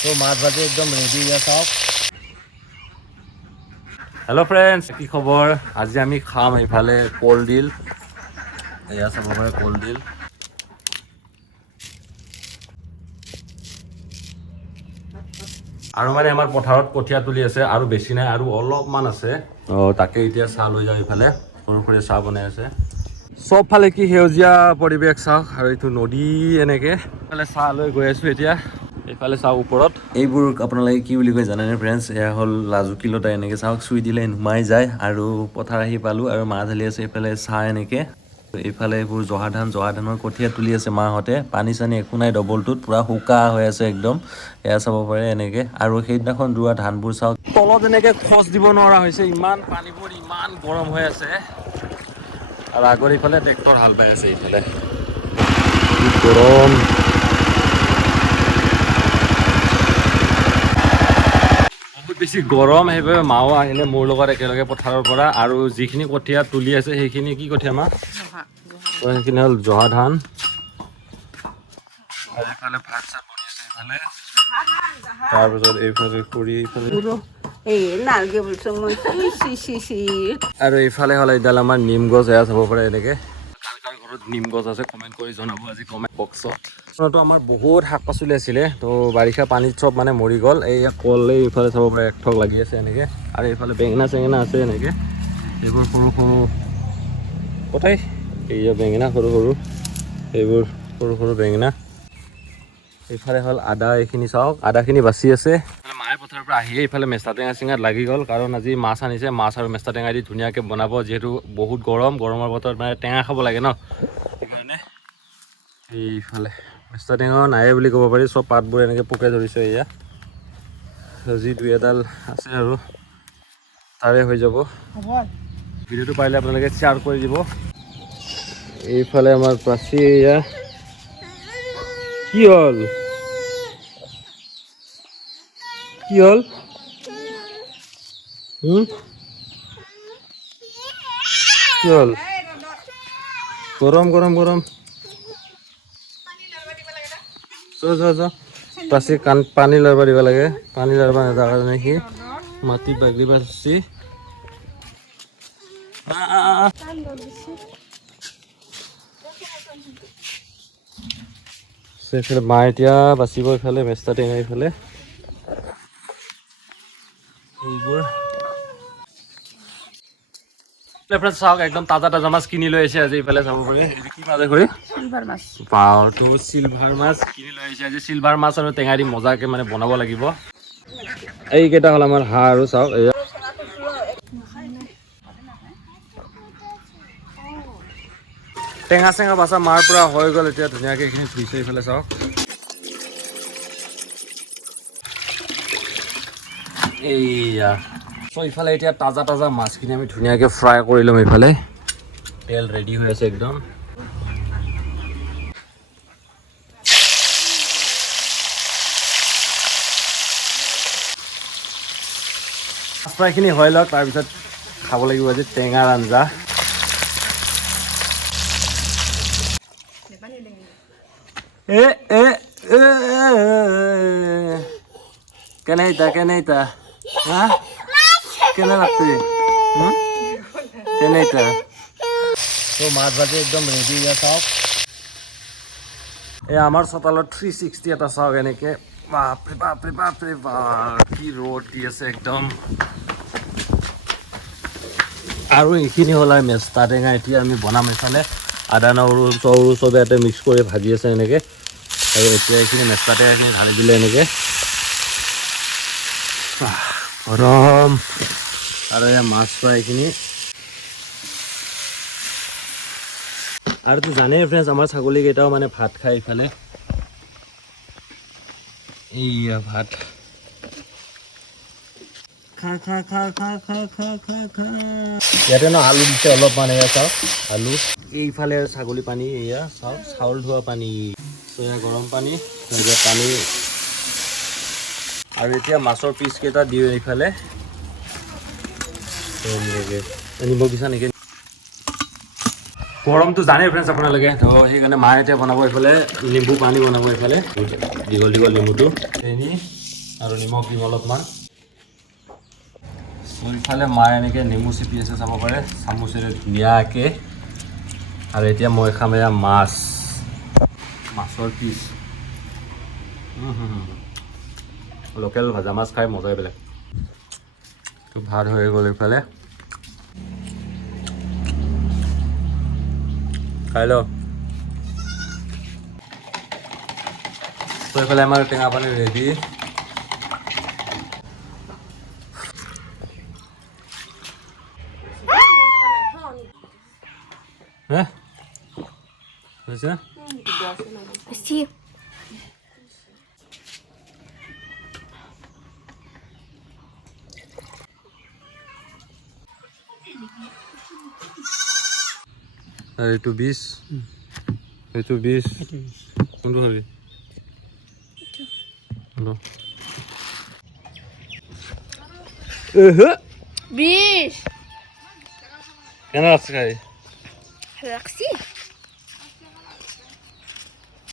তো মাছ ভাজি একদম ৰেডি হয়ে চাওক হেল্ল' ফ্ৰেণ্ডছ কি খবৰ আজি আমি খাম এইফালে কলডিল এয়া চাব পাৰে কলডিল আৰু মানে আমাৰ পথাৰত কঠীয়া তুলি আছে আৰু বেছি নাই আৰু অলপমান আছে তাকে এতিয়া চাহ লৈ যাওঁ এইফালে সৰু সৰু চাহ বনাই আছে সব ফালে কি সেউজীয়া পৰিৱেশ চাওক আৰু এইটো নদী এনেকে এইফালে চাহ লৈ গৈ আছো এতিয়া এইফালে চাওক ওপৰত এইবোৰ আপোনালোকে কি বুলি কয় জানেনে ফ্ৰেণ্ডছ এয়া হ'ল লাজুকী লতা এনেকে চাওক চুই দিলে নুমাই যায় আৰু পথাৰ আহি পালোঁ আৰু মাছ ঢালি আছে এইফালে চাহ এনেকে এইফালে এইবোৰ জহা ধানৰ কঠীয়া তুলি আছে মাহঁতে পানী চানী একো নাই ডবলটোত পুৰা শুকা হৈ আছে একদম এয়া চাব পাৰে এনেকে আৰু সেইদিনাখন ৰোৱা ধানবোৰ চাওক তলত এনেকে খচ দিব নোৱাৰা হৈছে ইমান পানীবোৰ ইমান গৰম হৈ আছে আৰু আগৰ ইফালে ট্ৰেক্টৰ হাল বাই আছে এইফালে গৰম বহুত বেছি গৰম সেইবাবে মাও আহিলে মোৰ লগত একেলগে পথাৰৰ পৰা আৰু যিখিনি কঠীয়া তুলি আছে সেইখিনি কি কঠীয়া মা সেইখিনি হ'ল জহা ধান আৰু এইফালে ভাত চাত বনি আছে এইফালে তাৰপিছত এইফালে খৰি এইফালে আৰু এইফালে হ'ল এইডাল আমাৰ নিম গছ এয়া চাব পাৰে এনেকে কাৰ ঘৰত নিম গছ আছে কমেণ্ট কৰি জনাব আজি কমেণ্ট বক্সত আমাৰ বহুত শাক পাচলি আছিলে তো বাৰিষা পানীত চব মানে মৰি গ'ল এই কল এইফালে চাব পাৰে এক ঠক লাগি আছে এনেকে আৰু এইফালে বেঙেনা চেঙেনা আছে এনেকে এইবোৰ সৰু সৰু কথাই এই বেঙেনা সৰু সৰু এইবোৰ সৰু সৰু বেঙেনা এইফালে হ'ল আদা এইখিনি চাওক আদাখিনি বাচি আছে মায়ে পথাৰৰ পৰা আহিয়ে এইফালে মেষ্টা টেঙা চিঙাত লাগি গ'ল কাৰণ আজি মাছ আনিছে মাছ আৰু মেষ্টা টেঙা দি ধুনীয়াকৈ বনাব যিহেতু বহুত গৰমৰ বতৰত মানে টেঙা খাব লাগে ন সেইকাৰণে এইফালে মেষ্টা টেঙাও নাই বুলি ক'ব পাৰি চব পাতবোৰ এনেকৈ পোকে ধৰিছে এয়া যি দুই এডাল আছে আৰু তাৰে হৈ যাব ভিডিঅ'টো পাৰিলে আপোনালোকে শ্বেয়াৰ কৰি দিব এইফালে আমাৰ প্ৰাচী এয়া কি হ'ল কি হ'ল কি হ'ল গৰম গৰম গৰম প্ৰাচী কাণ পানী লাৰিব দিব লাগে পানী লাৰিব নিদিয়াৰ কাৰণে সি মাটি বাগৰি পাইছে এইফালে মা এতিয়া বাচিব এইফালে মেষ্টা টেঙা এইফালে এইবোৰ চাওক একদম তাজা তাজা মাছ কিনি লৈ আহিছে আজি এইফালে চাব পাৰে কি মাছ কৰি পাওটো চিলভাৰ মাছ কিনি লৈ আহিছে আজি চিলভাৰ মাছ আৰু টেঙা দি মজাকে মানে বনাব লাগিব এইকেইটা হ'ল আমাৰ হাঁহ আৰু চাওক এয়া টেঙা চেঙা বাচা মাৰ পৰা হৈ গ'ল এতিয়া ধুনীয়াকৈ এইখিনি ধুইছে এইফালে চাওক এইয়া চ' ইফালে এতিয়া তাজা তাজা মাছখিনি আমি ধুনীয়াকৈ ফ্ৰাই কৰি ল'ম এইফালে তেল ৰেডি হৈ আছে একদম মাছ ফ্ৰাইখিনি হৈ লওক তাৰপিছত খাব লাগিব আজি টেঙাৰ আঞ্জা কেনেইতা হা কেনে লাগছে কেনেইতা তো মাছ ভাজি একদম ৰেডি হৈ চাওক এই আমাৰ চোতালত 360 এটা চাওক এনেকে বাপৰে বাপৰে বাপৰে বাপ কি ৰ'দ দি আছে একদম আৰু এইখিনি হ'ল আৰু মেষ্টা টেঙা এতিয়া আমি বনাম এইফালে আদা নহৰু চব ইয়াতে মিক্স কৰি ভাজি আছে এনেকে আৰু এতিয়া এইখিনি মেষ্টা টেঙাখিনি ঢালি দিলে এনেকে গৰম আৰু এয়া মাছ ফ্ৰাইখিনি আৰু তো জানেই ফ্ৰেণ্ডছ আমাৰ ছাগলীকেইটাও মানে ভাত খাই ইফালে এইয়া ভাত খা খা খা খা খা খা খা খা ইয়াতে ন আলু দিছে অলপমান এয়া চাওক আলু এইফালে ছাগলী পানী এয়া চাওক চাউল ধোৱা পানী এয়া গৰম পানী পানী আৰু এতিয়া মাছৰ পিচকেইটা দিওঁ এইফালে নিব বিচা নেকি গৰমটো জানেই ফ্ৰেণ্ডছ আপোনালোকে তো সেইকাৰণে মায়ে এতিয়া বনাব এইফালে নিম্বু পানী বনাব এইফালে দীঘল দীঘল নেমুটো চেনি আৰু নিমখ দিম অলপমান ইফালে মায়ে এনেকৈ নেমু চেপি আছে চাব পাৰে চামুচেৰে ধুনীয়াকৈ আৰু এতিয়া মই খাম এয়া মাছৰ পিচ লোকেল ভাজা মাছ খাই মজাই বেলেগ তো ভাত হৈ গ'ল ইফালে খাই ল তো এইফালে আমাৰ টেঙা পানী ৰেডি হ্যাঁ হয়েছে Sí. এইটো 20 এইটো 20 কোনটো খাবি হলো 20. কেন আছে খাই Relaxi.